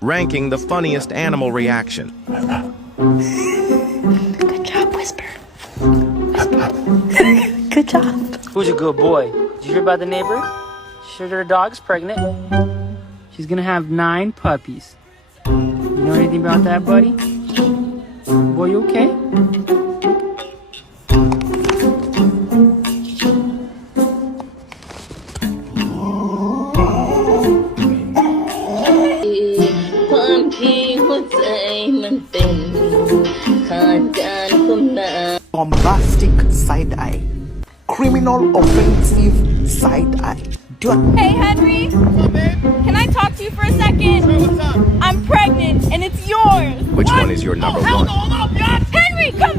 ranking the funniest animal reaction. Good job, Whisper. Good job. Who's a good boy? Did you hear about the neighbor? She said her dog's pregnant. She's gonna have 9 puppies. You know anything about that, buddy? Boy, you okay? Bombastic side eye, criminal offensive side eye. Hey Henry, can I talk to you for a second? Sure, what's up? I'm pregnant and it's yours. Which one is your number one? Henry, come